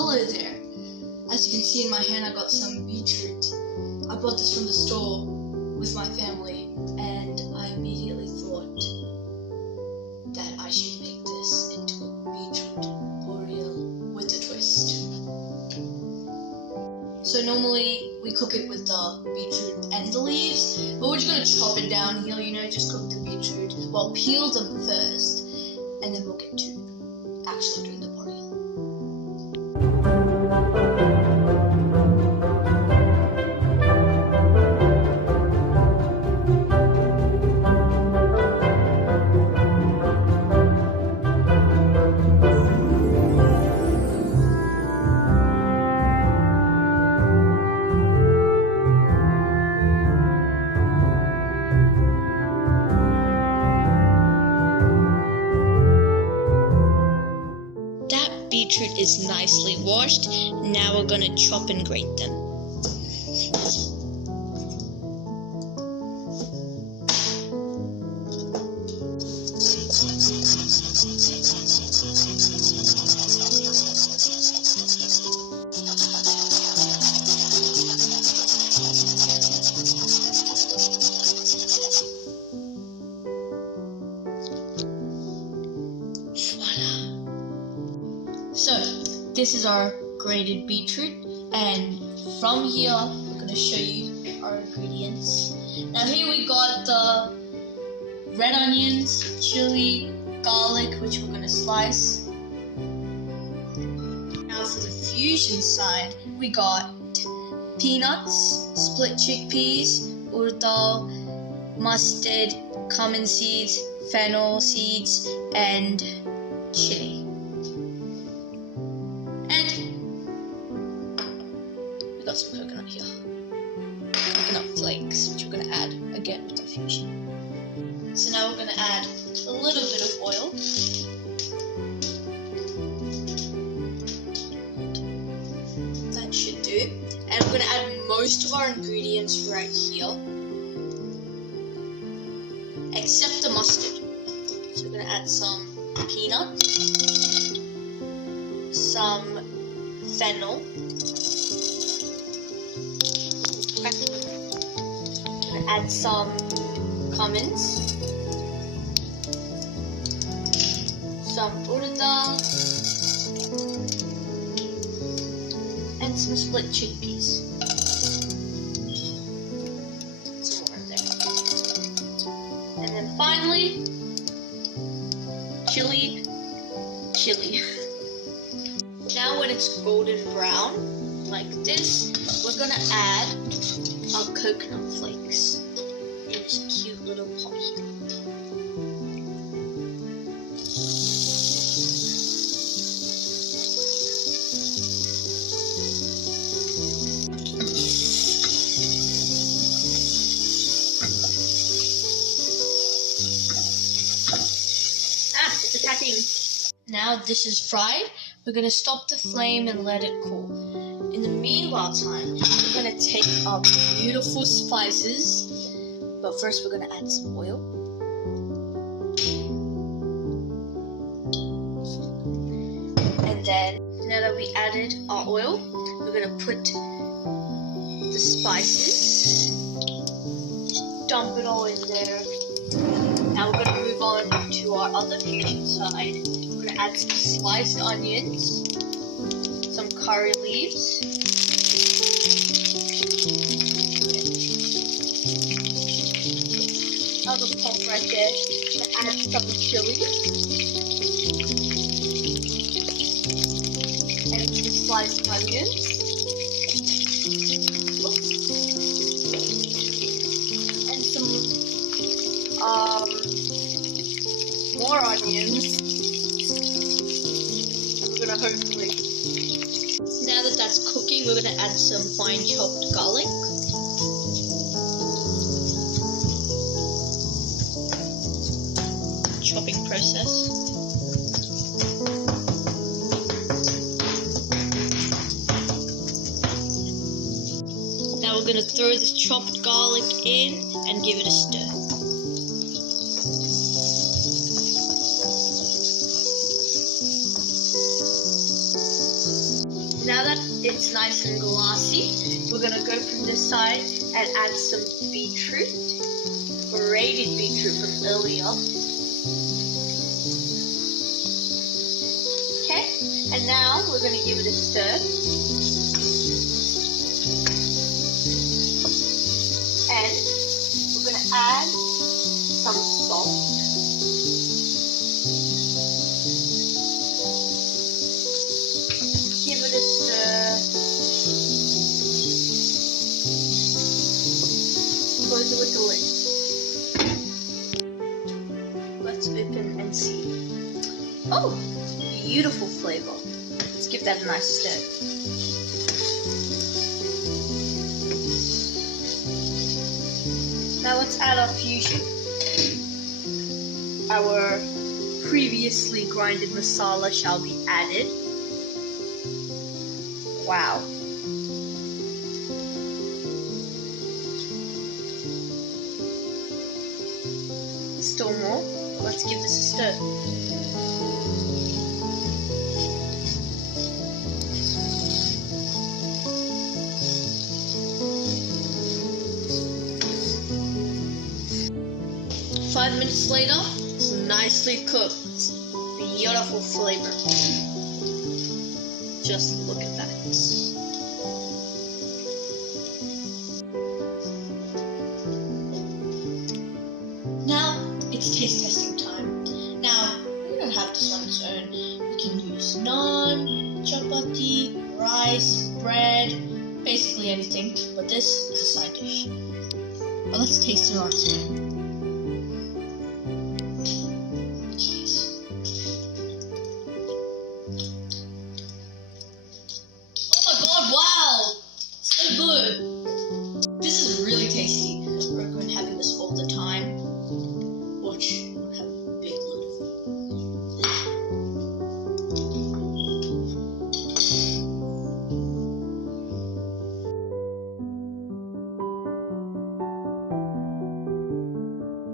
Hello there. As you can see in my hand, I got some beetroot. I bought this from the store with my family, and I immediately thought that I should make this into a beetroot Poriyal with a twist. So normally we cook it with the beetroot and the leaves, but we're just going to chop it down here, just cook the beetroot. Well, peel them first, and then we'll get to actually doing the Poriyal. Beetroot is nicely washed. Now we're going to chop and grate them. So, this is our grated beetroot, and from here, we're going to show you our ingredients. Now here we got the red onions, chili, garlic, which we're going to slice. Now for the fusion side, we got peanuts, split chickpeas, urad dal, mustard, cumin seeds, fennel seeds, and chili. Got some coconut here. Coconut flakes, which we're going to add again with the fusion. So now we're going to add a little bit of oil. That should do. And we're going to add most of our ingredients right here, except the mustard. So we're going to add some peanuts, some fennel, I'm going to add some cumins, some urad dal, and some split chickpeas. Some more there. And then finally, chili. Now when it's golden brown, like this, we're going to add our coconut flakes in this cute little pot here. It's attacking. Now this is fried. We're going to stop the flame and let it cool. In the meanwhile time, we're going to take our beautiful spices, but first we're going to add some oil. And then, now that we added our oil, we're going to put the spices, dump it all in there. Now we're going to move on to our other fusion side. We're going to add some sliced onions, some curry leaves, another pot right there, to add some chili, and some sliced onions. And some more onions. And we're gonna hopefully. Now that that's cooking, we're going to add some fine chopped garlic. Chopping process. Now we're going to throw this chopped garlic in and give it a stir. it's nice and glassy, we're gonna go from this side and add some beetroot, grated beetroot from earlier. Okay, and now we're gonna give it a stir. And we're gonna add some salt. Give it a stir. Close it with the lid. Let's open and see. Oh, beautiful flavor. Let's give that a nice stir. Now let's add our fusion. Our previously grinded masala shall be added. Wow. Still more. Let's give this a stir. Five minutes later, it's nicely cooked. Beautiful flavor. Just look at that. Now, it's taste testing time. Now, you don't have this on its own. You can use naan, chapati, rice, bread, basically anything, but this is a side dish. But let's taste it on its own. Oh my god, wow! So good!